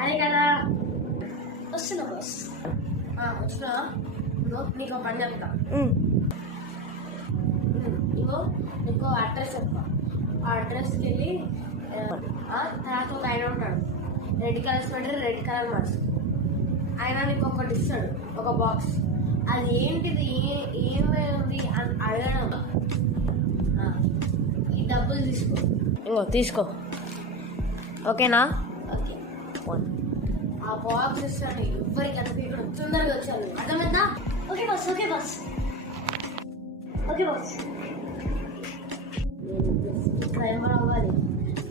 అదే కదా వస్తున్నా బాస్. వచ్చినా నీకు పని చెప్తా. ఇగో నీకు అడ్రస్ చెప్తా. ఆ అడ్రస్కి వెళ్ళి తర్వాత ఒక ఆయన ఉంటాడు, red colour sweater, red colour mask. ఆయన నీకు ఒకటి ఇస్తాడు, ఒక బాక్స్. అది ఏంటిది, ఏమైంది అని అడగడం. ఈ డబ్బులు తీసుకో. ఇంకో తీసుకో, ఓకేనా? ఓకే. ఆ బాక్స్ ఇస్తాడు, ఎవరికి అనిపించడం తొందరగా వచ్చాను, అర్థమైందా? Okay boss. Okay boss. Okay boss. Best driver అవ్వాలి,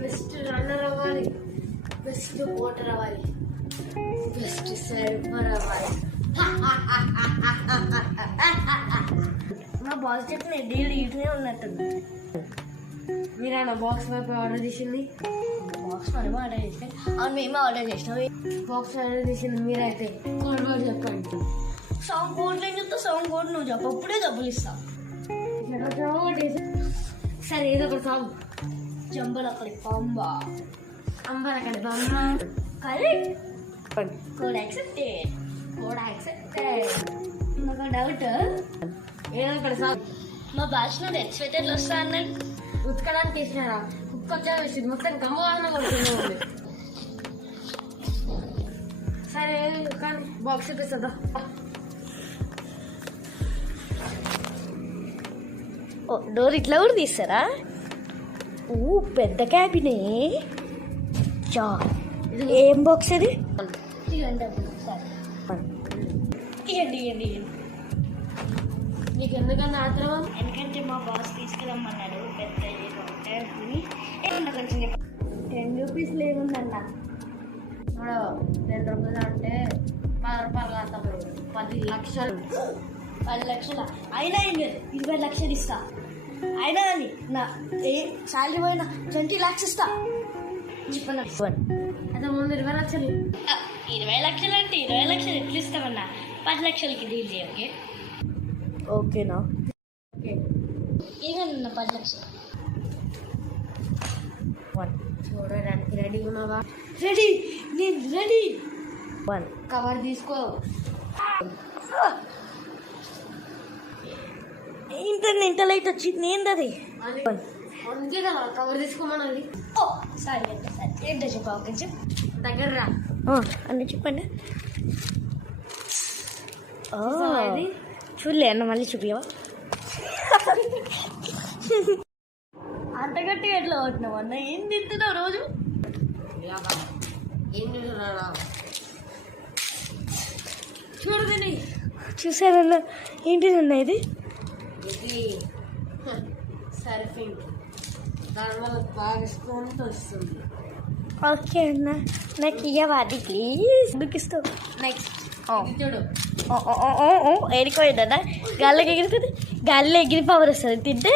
బెస్ట్ రన్నర్ అవ్వాలి, బెస్ట్ ఓటర్ అవ్వాలి, బెస్ట్ సర్వర్ అవ్వాలి. మా బాస్ చెప్పిన డీల్ ఇటునే ఉన్నట్టుంది. మీరేనా బాక్స్ వైపు ఆర్డర్ చేసింది? బాక్స్ మనమే ఆర్డర్ చేస్తే అవును, మేమే ఆర్డర్ చేసినాం. బాక్స్ ఆర్డర్ చేసింది మీరైతే కోడ్ వర్డ్ చెప్పండి. సాంగ్ కోడ్ నేను చెప్తా, సాంగ్ కోడ్ నువ్వు చెప్పు, అప్పుడే డబ్బులు ఇస్తా. సరే ఏదో ఒక సాంగ్. జంబలక్కడి పంబ, అంబలక్కడి బొమ్మ, correct. Code accepted, code accepted. నాకు డౌట్, ఏదో ఒకటి సాంగ్. మా భాషలో రెడ్ స్వెటర్లు వస్తా అన్నాడు, ఉతకడానికి వేసినారా? కుక్క వచ్చా వేసింది, మొత్తం గమ్మవాసన కొడుతుంది. సరే కానీ బాక్స్ చూపిస్తుందా? డోర్ ఇట్లా కూడా తీస్తారా? పెద్ద క్యాబినే. ఏం బాక్స్ ఇది? ఇవ్వండి. నీకు ఎందుకన్నా ఆత్రం? ఎందుకంటే మా బాస్ తీసుకెళ్ళమన్నాడు, పెద్ద కొంచెం 10 రూపీస్ లేకుందన్న. 10 రూపీలు అంటే 10 రూపాయలు కాదు, 10 లక్షలు. 10 లక్షల అయినా ఏం లేదు, 20 లక్షలు ఇస్తా. అయినా అని నా శాలరీ పోయినా 20 lakhs ఇస్తా. చెప్పండి అదే ముందు 20 లక్షలు. 20 లక్షలు అంటే 20 లక్షలు ఎట్లు ఇస్తామన్నా? 10 లక్షలకి డీల్ చేయ. ఓకేనా? ఓకే. ఏమన్నా 10 లక్షలు చూడడానికి రెడీ ఉన్నావా? రెడీ, నేను రెడీ. 1 కవర్ తీసుకో. ఇంత లైట్ వచ్చింది, ఏంటది? అంతే కదా, కవర్ తీసుకోమన్నది. ఓ సరే అంటే సరే, ఏంటో చెప్పా కొంచెం దగ్గర రా అన్నీ చెప్పండి. చూడలే అన్న, మళ్ళీ చూపివా? అంత గట్టిగా ఎట్లా కొట్టినావు అన్న? ఏం తింటున్నావు రోజు? ఏం తింటున్నా చూడదని చూసారన్న. ఏంటిదన్న ఇది? ఇది సర్ఫింగ్, దానివల్ల బాగా స్ట్రెంత్ వస్తుంది. ఓకే అన్న, నాకు ఇవ్వాలి ప్లీజ్. ఎందుకు ఇస్తావు? నెక్స్ట్ చూడు, ఏడిపోయిందన్న, గాల్లోకి ఎగిరిపోతుంది. గాలిలో ఎగిరి పవర్ వస్తుంది తింటే.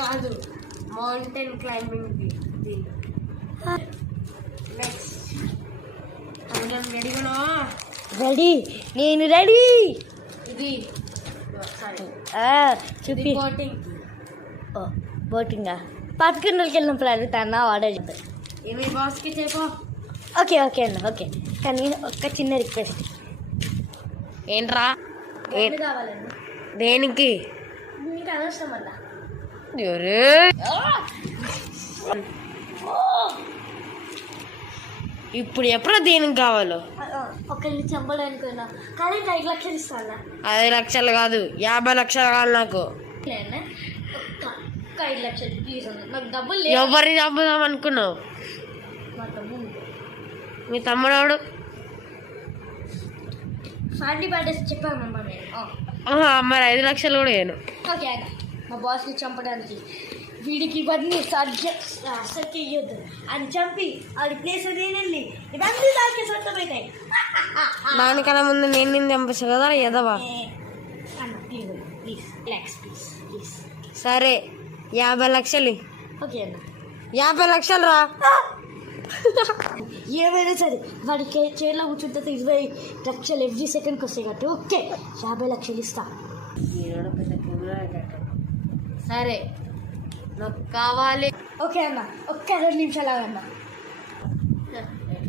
కాదు, మౌంటైన్ క్లైంబింగ్. నెక్స్ట్ రెడీగా? రెడీ, నేను రెడీ. ఇది చూపి. బోటింగా పట్టుకున్నోళ్ళకి వెళ్ళినప్పుడు అడుగుతాను, ఆర్డర్ చేస్తాను. ఏమి బాస్కి చెప్పు. ఓకే అన్న, ఓకే. కానీ ఒక్క చిన్న రిక్వెస్ట్. ఏంట్రా? కావాలండి. దేనికి? మీకు అనవసరం అన్న. ఇప్పుడు ఎప్పుడు దేనికి కావాలో? ఒకరిని చంపడానికి కానీ 5 లక్షలు ఇస్తాను. 5 లక్షలు కాదు, 50 లక్షలు కావాలి నాకు. 5 లక్షలు ప్లీజ్ అన్న, నాకు డబ్బులు లేవు. ఎవరిని చంపుదాం అనుకున్నావు? మా తమ్ముడు. మీ తమ్ముడు ఎవడు? ఫ్యామిలీ బర్త్డేస్ చెప్పామమ్మా నేను. మరి 5 లక్షలు కూడా వేయను. ఓకే, మా బాస్ని చంపడానికి వీడికి ఇవన్నీ అసలుకి ఇవ్వద్దు అని చంపి ఆడి ప్లేస్ నేనెళ్ళి ఇవన్నీ దానికి సొంతమైనాయి. దానికన్నా ముందు నేను నిన్ను చంపచ్చు కదా ఎదవా. సరే 50 లక్షలు. ఓకే అన్న, 50 లక్షలు రా. ఏమైనా సరే వాడికి చైర్లో కూర్చుంటే 20 లక్షలు ఎవ్రీ సెకండ్కి వస్తాయి కాబట్టి ఓకే 50 లక్షలు ఇస్తా. సరే నాకు కావాలి. ఓకే అన్న, ఒక్క 2 నిమిషాలు అన్న.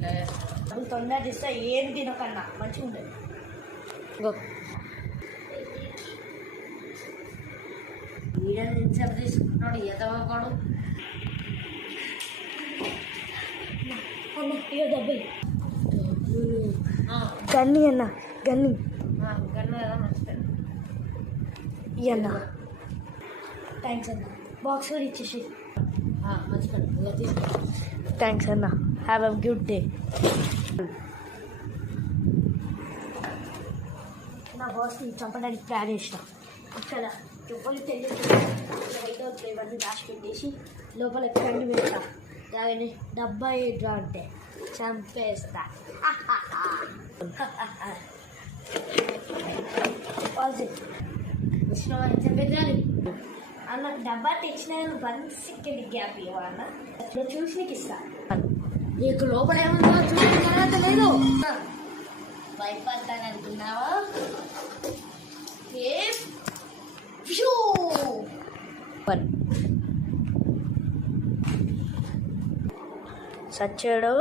డబ్బులు తొందర తీస్తే ఏం తినకన్నా మంచిగా ఉండదు. వీడని నిమిషం తీసుకుంటున్నాడు ఎదవగాడు. అన్న ఇక డబ్బులు గన్ని అన్న గన్ని గన్ను కదా మర్చిపోయాను. ఇవన్న థ్యాంక్స్ అన్న. బాక్స్ కూడా ఇచ్చేసి థ్యాంక్స్ అన్న. Have a good day. నా బాస్ని చంపడానికి ప్లాన్ చేసిన. అక్కడ లోపల తెలియదు ఇవన్నీ దాచి పెట్టేసి లోపల కన్ను పెడతా. దాని డబ్బా ఏడ్రా అంటే చంపేస్తా. చంపేద్రాలి అన్న. డబ్బా తెచ్చిన 1 సెకండ్ గ్యాప్ ఇవ్వన్న. చూసి నీకు ఇస్తా. నీకు లోపల ఏమన్నా చూసిన తర్వాత లేదు. భయపడతాను అనుకున్నావా? సచ్చాడు.